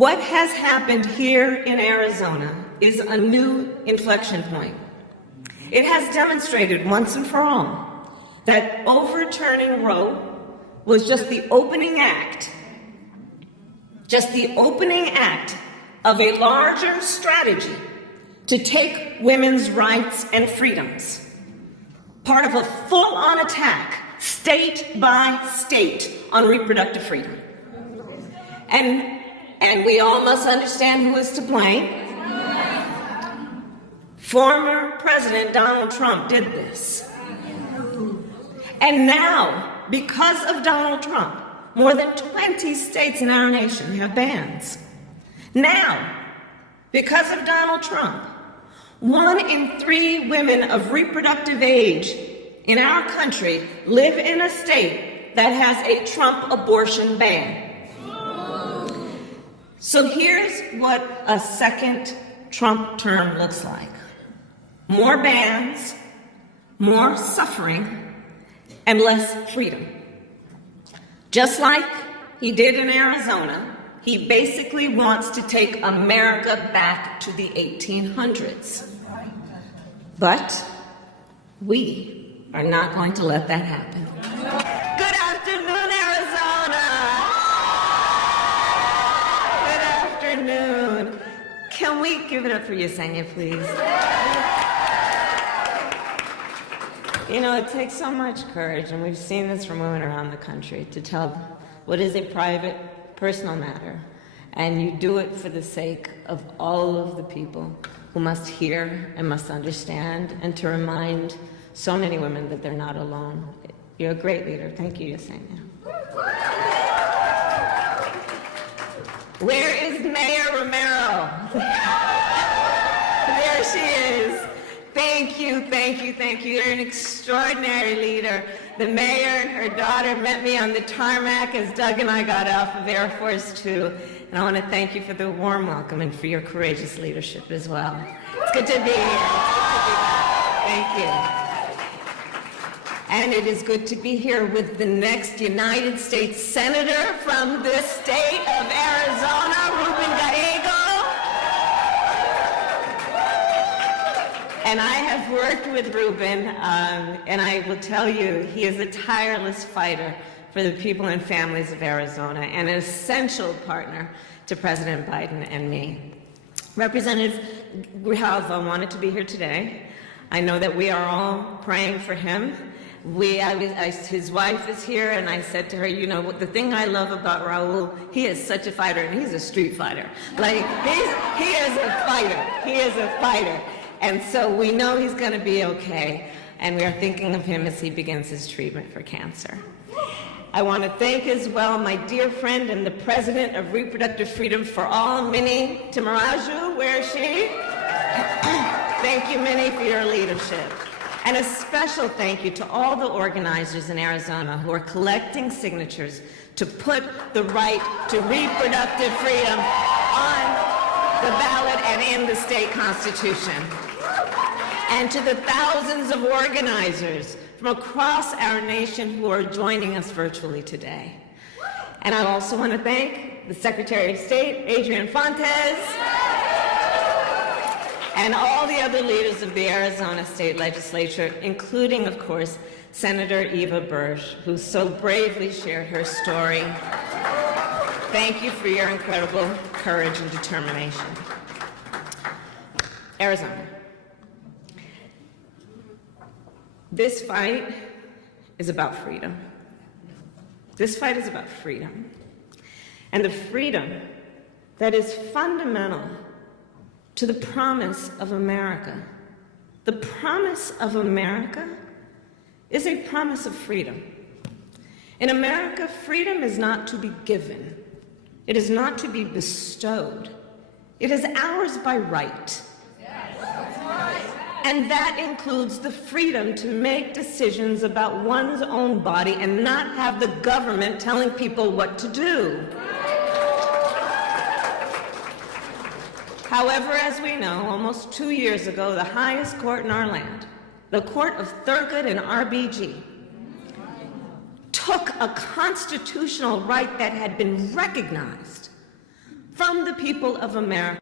What has happened here in Arizona is a new inflection point. It has demonstrated once and for all that overturning Roe was just the opening act of a larger strategy to take women's rights and freedoms, part of a full-on attack, state by state, on reproductive freedom. And we all must understand who is to blame. Former President Donald Trump did this. And now, because of Donald Trump, more than 20 states in our nation have bans. Now, because of Donald Trump, 1 in 3 women of reproductive age in our country live in a state that has a Trump abortion ban. So here's what a second Trump term looks like. More bans, more suffering, and less freedom. Just like he did in Arizona, he basically wants to take America back to the 1800s. But we are not going to let that happen. Good afternoon, Arizona. Good afternoon. Can we give it up for Yesenia, please? You know, it takes so much courage, and we've seen this from women around the country, to tell what is a private, personal matter. And you do it for the sake of all of the people who must hear and must understand, and to remind so many women that they're not alone. You're a great leader. Thank you, Yesenia. Where is Mayor Romero? There she is. Thank you, thank you, thank you. You're an extraordinary leader. The mayor and her daughter met me on the tarmac as Doug and I got off of Air Force Two. And I want to thank you for the warm welcome and for your courageous leadership as well. It's good to be here. Thank you. And it is good to be here with the next United States Senator from the state of Arizona, Ruben Gallego. And I have worked with Ruben, and I will tell you, he is a tireless fighter for the people and families of Arizona, and an essential partner to President Biden and me. Representative Grijalva wanted to be here today. I know that we are all praying for him. His wife is here, and I said to her, you know, the thing I love about Raul, he is such a fighter, and he's a street fighter. Like, he is a fighter. He is a fighter. And so we know he's going to be okay, and we are thinking of him as he begins his treatment for cancer. I want to thank as well my dear friend and the president of Reproductive Freedom for All, Minnie Timaraju. Where is she? Thank you, Minnie, for your leadership. And a special thank you to all the organizers in Arizona who are collecting signatures to put the right to reproductive freedom on the ballot and in the state constitution. And to the thousands of organizers from across our nation who are joining us virtually today. And I also want to thank the Secretary of State, Adrian Fontes, and all the other leaders of the Arizona State Legislature, including, of course, Senator Eva Bursch, who so bravely shared her story. Thank you for your incredible courage and determination. Arizona. This fight is about freedom. This fight is about freedom. And the freedom that is fundamental to the promise of America. The promise of America is a promise of freedom. In America, freedom is not to be given. It is not to be bestowed. It is ours by right. And that includes the freedom to make decisions about one's own body and not have the government telling people what to do. However, as we know, almost 2 years ago, the highest court in our land, the Court of Thurgood and RBG, took a constitutional right that had been recognized from the people of America.